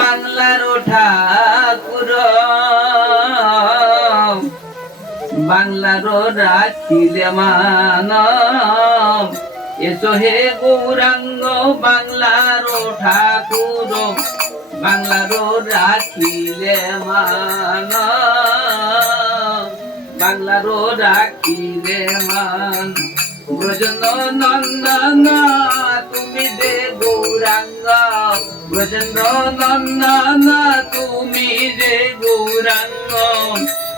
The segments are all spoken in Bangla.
বাংলার ঠাকুর বাংলার রাখিলে মানব এসো হে গৌরাঙ্গ বাংলার ঠাকুর বাংলার রাখিলে মানব বাংলার রাখিলে মান ব্রজনন্দন তুমি দে গৌরাঙ্গ ব্রজনন্দন তুমি দে গৌরাঙ্গ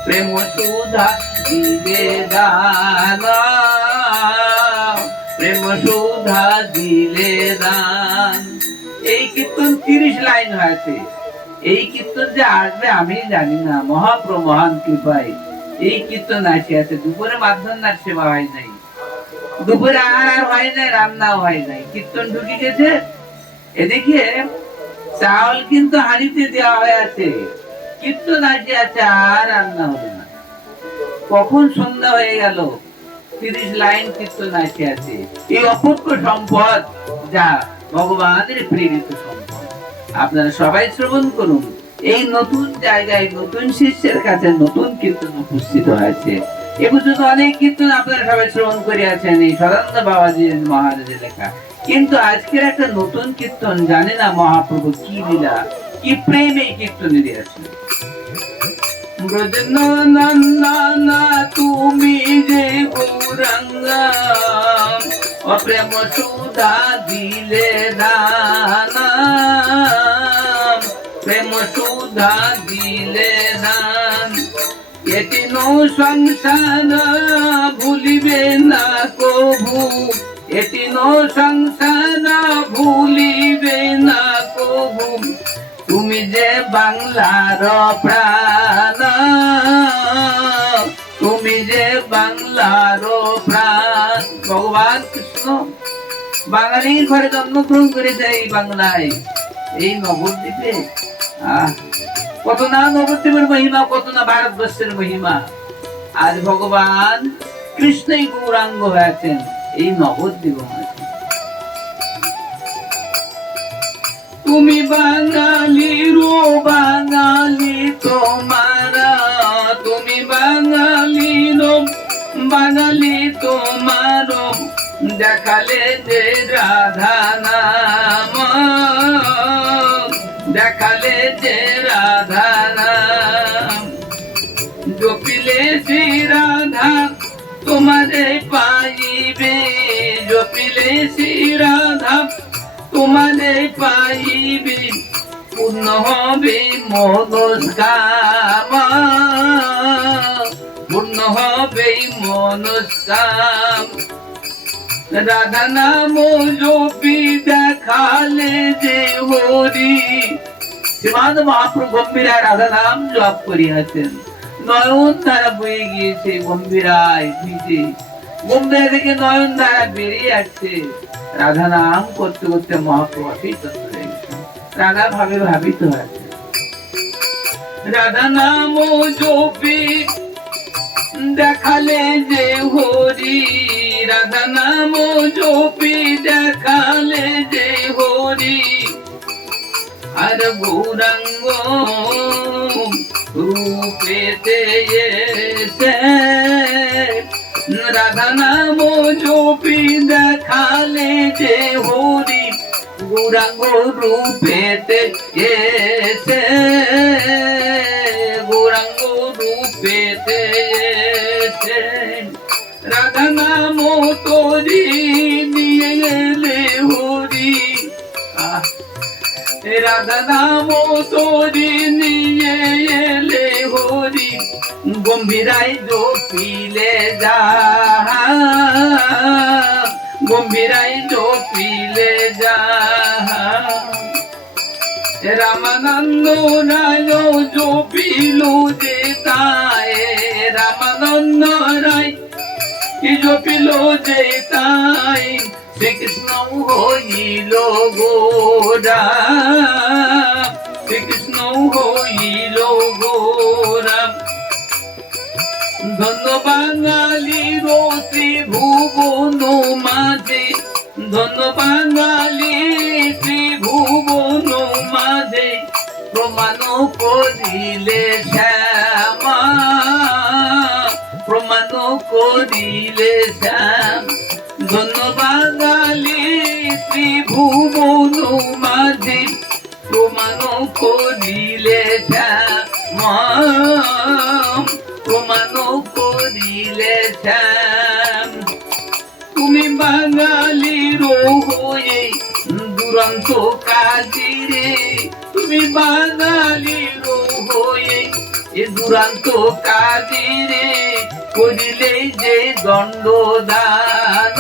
প্রেম সুধা দিলে দান প্রেম সুধা দিলে দান। এই কীর্তন 30 লাইন হয়েছে। এই কীর্তন যে আসবে আমি জানি না, মহাপ্রমহান কৃপায় এই কীর্তন আসিয়াছে। দুপুরে মাধ্যমনাথ সেবা হয় নাই, দুপুরে আহার হয় নাই, রান্নাও হয় নাই, কীর্তন ঢুকে গেছে। এদিকে চাউল কিন্তু হাঁড়িতে দেওয়া হয়ে আছে, কীর্তন আসিয়াছে, আর রান্না হবে না। কখন সন্ধ্যা হয়ে গেল, 30 লাইন কীর্তন আসিয়াছে। এই অপূর্ব সম্পদ যা ভগবানের প্রেরিত সম্পদ, আপনারা সবাই শ্রবণ করুন। এই নতুন জায়গায় নতুন শিষ্যের কাছে নতুন কীর্তন উপস্থিত হয়েছে। এ পর্যন্ত অনেক কীর্তন আপনারা সবাই শ্রবণ করিয়াছেন, এই সদানন্দ বাবাজি মহারাজের লেখা। কিন্তু আজকের একটা নতুন কীর্তন, জানে না মহাপ্রভু কি লীলা, কি প্রেম এই কীর্তনে দিয়েছেন। ব্রজনন্দন তুমি যে গৌরাঙ্গ অপ্রেম সুধা দিলে দান প্রেম সুধা দিলে দান। এটি নৌ সংসার ভুলিবে না কভু, এটি নৌ সংসার ভুলিবে না কভু, তুমি যে বাংলার প্রাণ তুমি যে বাংলার প্রাণ। ভগবান কৃষ্ণ বাঙালির ঘরে জন্মগ্রহণ করেছে এই বাংলায়, এই নবদ্বীপে। কত না নবদ্বীপের মহিমা, কত না ভারতবর্ষের মহিমা। আজ ভগবান কৃষ্ণই গৌরাঙ্গ হয়েছেন এই নবদ্বীপ। তুমি বাঙালি রো বাঙালি তোমার, তুমি বাঙালি রো বাঙালি তোমার, দেখালে যে রাধা নাম দেখালে যে রাধা নাম। জপিলে শ্রী রাধা তোমারে পাইবে, জপিলে শ্রী রাধা তোমারে পাইবে, পূর্ণ হবে মনস্কাম পূর্ণ হবে মনস্কাম। রাধা নাম জপি দেখালে যে হরি। শ্রীমান মহাপ্রভু গম্ভীরায় রাধা নাম জপ করিয়াছেন, নয়ন ধারা বয়ে গিয়েছে গম্ভীরায় ভিজে, গম্ভীরা থেকে নয়ন ধারা বেরিয়ে আসছে। রাধা নাম করতে করতে মহাপ্রভু রাধা ভাবে ভাবিত হয়েছে। রাধা নাম জপি দেখালে যে হরি, রাধা নাম জপি দেখালে যে হরি। আর গৌরাঙ্গ রূপেতে এসে রাধা নাম জপি দেখালে যে হরি, গৌরাঙ্গ রূপেতে এসে গৌরাঙ্গ রূপেতে এসে রাধা নাম তোরি নিয়ে এলে হরি। রাধা নাম তোরি নিয়ে এলে হরি, গম্ভীরায় জপিলে যা গম্ভীরায় জপিলে যা। রামানন্দ রায় জপিল যে তাই, রামানন্দ রায় জপিল যে তাই, শ্রীকৃষ্ণ হইল গোরা, শ্রীকৃষ্ণ হইল গোরা। ধন্য বাঙালি রসি ভুবন মাঝে, ধন্য বাঙালি ত্রিভুবন মাঝে, প্রমাণ করিলে শ্যামা, প্রমাণ করিলে শ্যাম। ধন্য বাঙালি ত্রিভুবন মাঝি, প্রমাণ করিলে শ্যামা, প্রমাণ করিলে শ্যাম। তুমি বাঙালির হয়ে দুরন্ত কাজিরে, তুমি বাঙালির হয়ে এ দুরন্ত কাজিরে করিলে যে দণ্ডদান,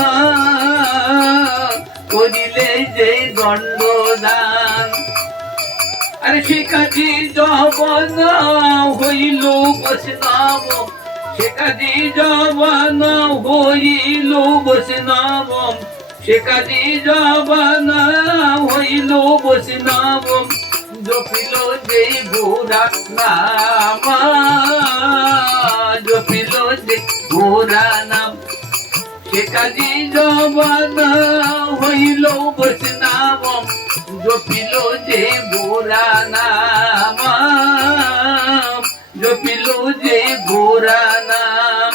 করিলে যে দণ্ডদান। আরে সে কাজে যবন হইল বৈষ্ণব, সে কাজে যবন হইল বৈষ্ণব, সে কাজে যবন হইল বৈষ্ণব। জপিল যে গোরা নাম, জপিল যে গোরা নাম। সে কাজে যবন হইল বৈষ্ণব, জপিল যে গোরা নাম, জপিল যে গোরা নাম।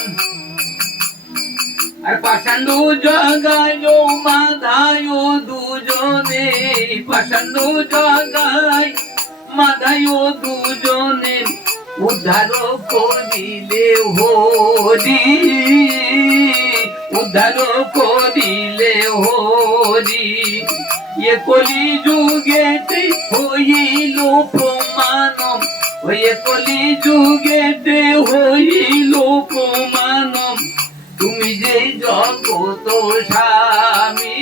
আর পাষাণ্ড জগায় মাধায় দুজনে, পাষাণ্ড জগায় মাধায় দুজনে। উদ্ধার করিলে হরি, উদ্ধার করিলে হরি। এ কলি যুগেতে হইল প্রমাণ, ওই কলি যুগেতে হইল প্রমাণ। তুমি যে জগত স্বামী,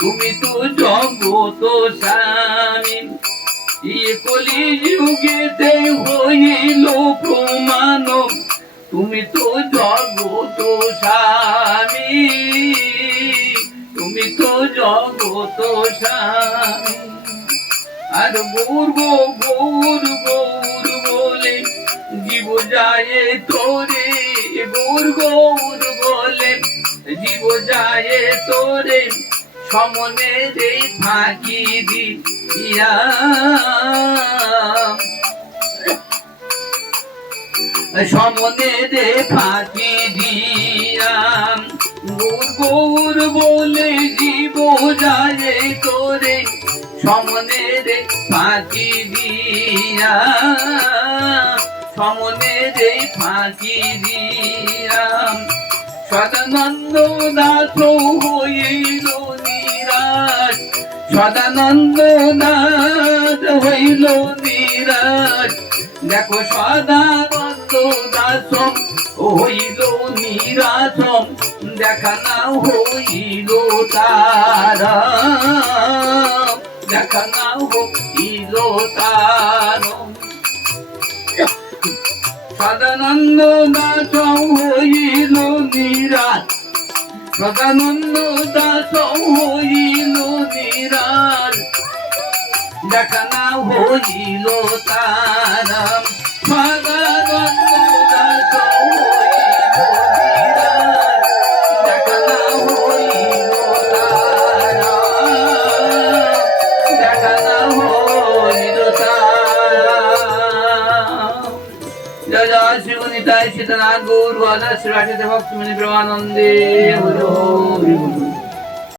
তুমি তো জগত স্বামী। এ কলি যুগেতে হইল প্রমাণ, তুমি তো জগত স্বামী, তুমি তো জগত স্বামী। আর গৌর গৌর গৌর বলে জীব যায় তোরে, গৌর গৌর বলে জীব যায় তোরে। সমনে রে ফাঁকি দিয়া, সমনে রে ফাঁকি দিয়া। গৌর গৌর বলে জীব যায় তোরে, সমনে রে ফাঁকি দিয়া, সমনে রে ফাঁকি দিয়া। সদানন্দ দাস হইল নিরাজ, সদানন্দ দাস হইল নিরাজ। দেখো সদানন্দ দাস হইল নিরাজ, দেখা না হইল তারা, দেখা না হইল তার। সদানন্দ দাস হইল নিরাজ, সদানন্দ দাস হইল নিরাজ। দেখা না হইল তার। সদানন্দ দাস হইল নিরাজ, দেখা না হইল তার, দেখা না হইল তার। জয় জয় শ্রী গণিতায় সীতানাথ গৌর গদাস রাঠিতে ভক্তমণি প্রেমানন্দে হরি হরি।